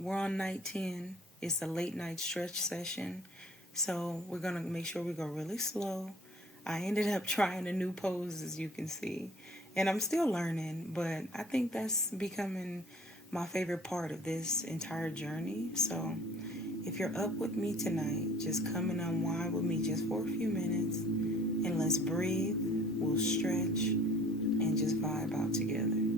we're on night 10. It's a late night stretch session. So we're going to make sure we go really slow. I ended up trying a new pose, as you can see. And I'm still learning, but I think that's becoming my favorite part of this entire journey. So if you're up with me tonight, just come and unwind with me just for a few minutes and let's breathe, we'll stretch, and just vibe out together.